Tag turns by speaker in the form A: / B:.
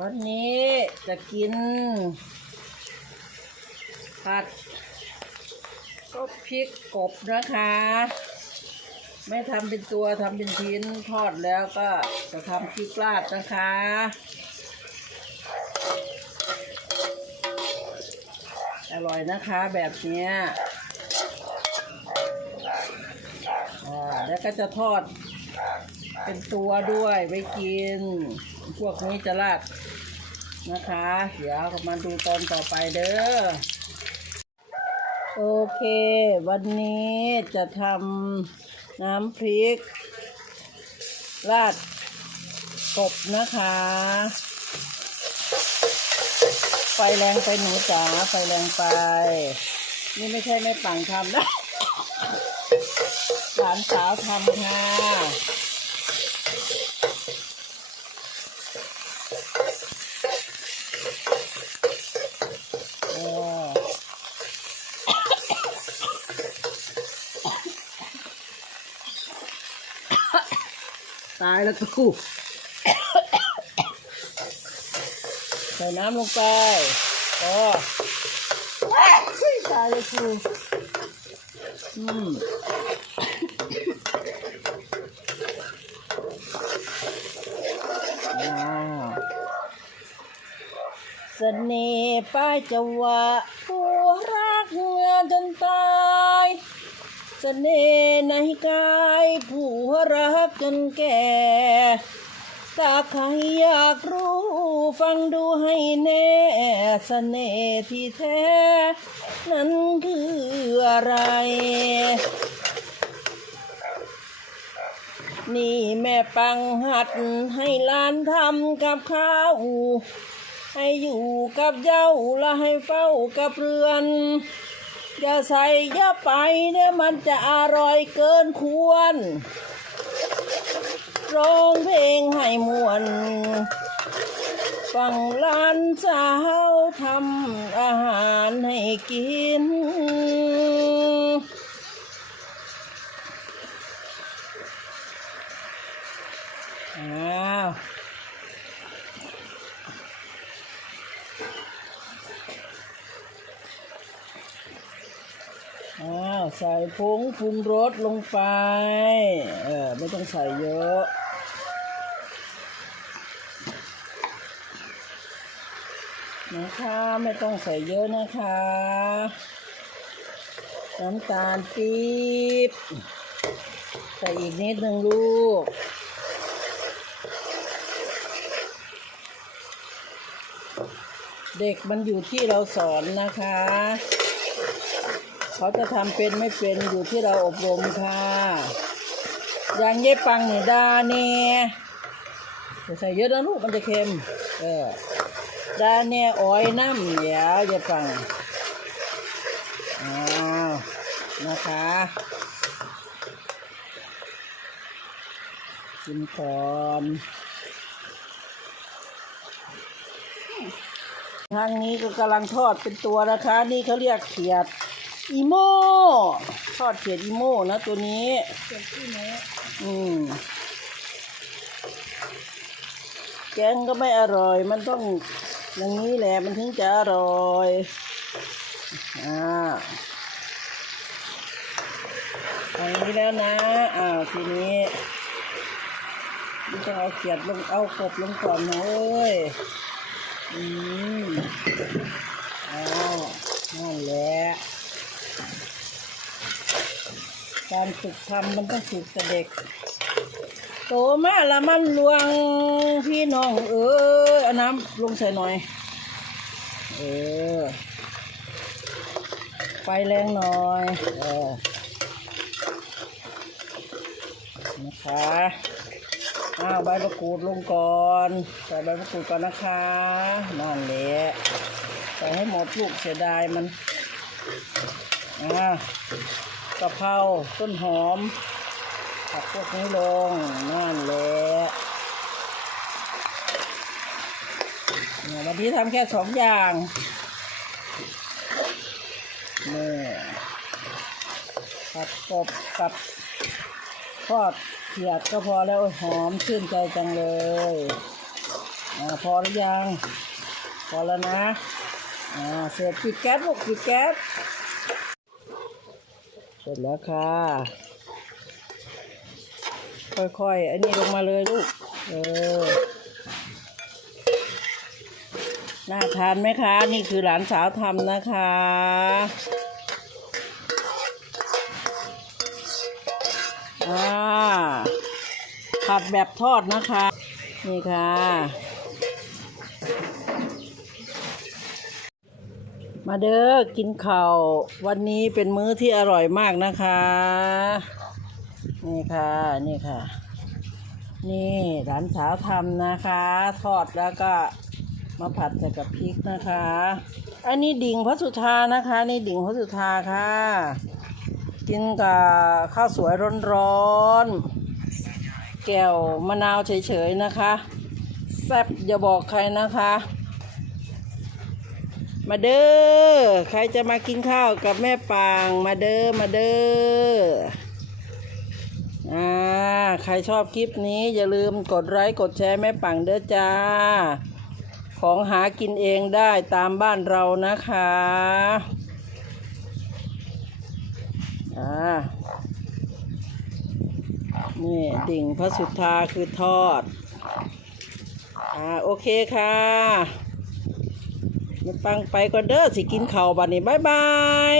A: วันนี้จะกิน ผัดก็พริกกบนะคะ ไม่ทำเป็นตัวทำเป็นชิ้นทอดแล้วก็จะทำพริกราดนะคะอร่อยนะคะแบบนี้แล้วก็จะทอดเป็นตัวด้วยไว้กิน พวกนี้จะราดนะคะ เดี๋ยวมาดูตอนต่อไปเด้อ โอเค วันนี้จะทำน้ำพริก ราดกบนะคะ ไฟแรงไปหนูจ๋า ไฟแรงไป นี่ไม่ใช่แม่ปังทำนะหลานสาวทำค่ะ ตายแล้วกูใส่น้ำลงไปโอ้ตายแล้วกูอืมว้าวเสน่ห์ป้ายจะว่าผู้รักเงือจนตาย เสน่ห์ในกายผู้รักจนแก่ถ้าใครอยากรู้ฟังดูให้แน่เสน่ห์ที่แท้ นั้นคืออะไรนี่แม่ปังหัดให้ลานทำกับข้าว ให้อยู่กับเย้าและให้เฝ้ากับเรือน อย่าใส่เยอะไปเนี่ยมันจะอร่อยเกินควร ร้องเพลงให้มวน ฟังหลานสาวทำอาหารให้กิน อ้าว อ้าวใส่ผงปรุงรสลงไป เออไม่ต้องใส่เยอะนะคะไม่ต้องใส่เยอะนะคะน้ำตาลปี๊บใส่อีกนิดหนึ่งลูกเด็กมันอยู่ที่เราสอนนะคะ เขาจะทำเป็นไม่เป็นอยู่ที่เราอบรมค่ะอย่างเย็บปังนี่ดาเนี่ยอย่าใส่เยอะนะลูกมันจะเค็ม เออดาเน่อ้อยน้ำเดี๋ยวเย็บปังอ้าวนะคะชิมก่อนทางนี้ก็กำลังทอดเป็นตัวนะคะ นี่เขาเรียกเขียด อีโม่ทอดเขียดอีโม่นะตัวนี้เขียดอีโม่อืมแกงก็ไม่อร่อย มันต้องอย่างนี้แหละมันถึงจะอร่อยอ่าเอาอย่างนี้แล้วนะอ้าวทีนี้นี่ต้องเอาเขียดลงเอากบลงก่อนนะเอ้ยอืมอ้าวนั่นแหละ การฝึกทำมันต้องฝึกแต่เด็ก โตมาละมันลวงพี่น้อง เออเอาน้ำลงใส่หน่อย เออ ไฟแรงหน่อย เออ นะคะอ้าวใบมะกรูดลงก่อนใส่ใบมะกรูดก่อนนะคะนั่นแหละใส่ให้หมดลูกเสียดายมัน อ่ากะเพราต้นหอมผักพวกนี้ลงนั่นแหละเนี่ยวันนี้ทำแค่สองอย่างนี่ผัดกบกับทอดเขียดก็พอแล้วหอมชื่นใจจังเลยอ่าพอหรือยัง พอแล้วนะอ่าเสร็จปิดแก๊สลูกปิดแก๊ส เสร็จแล้วค่ะ ค่อยๆ อันนี้ลงมาเลยลูก เออ น่าทานไหมคะ นี่คือหลานสาวทำนะคะอ่าผัดแบบทอดนะคะ นี่ค่ะ มาเด้อกินข้าววันนี้เป็นมื้อที่อร่อยมากนะคะ นี่ค่ะ นี่ค่ะ นี่หลานสาวทำนะคะ ทอดแล้วก็มาผัดกับพริกนะคะ อันนี้ดิ่งพระสุธานะคะ นี่ดิ่งพระสุธาค่ะ กินกับข้าวสวยร้อนๆแก้วมะนาวเฉยๆนะคะ แซ่บอย่าบอกใครนะคะ มาเด้อ ใครจะมากินข้าวกับแม่ปางมาเด้อ มาเด้อ อ่า ใครชอบคลิปนี้อย่าลืมกดไลค์กดแชร์แม่ปังเด้อจ้า ของหากินเองได้ตามบ้านเรานะคะ อ่า นี่ดิ่งพระสุธาคือทอด อ่า โอเคค่ะ แม่ปังไปก่อนเด้อสิกินข้าวบัดนี้บ๊ายบาย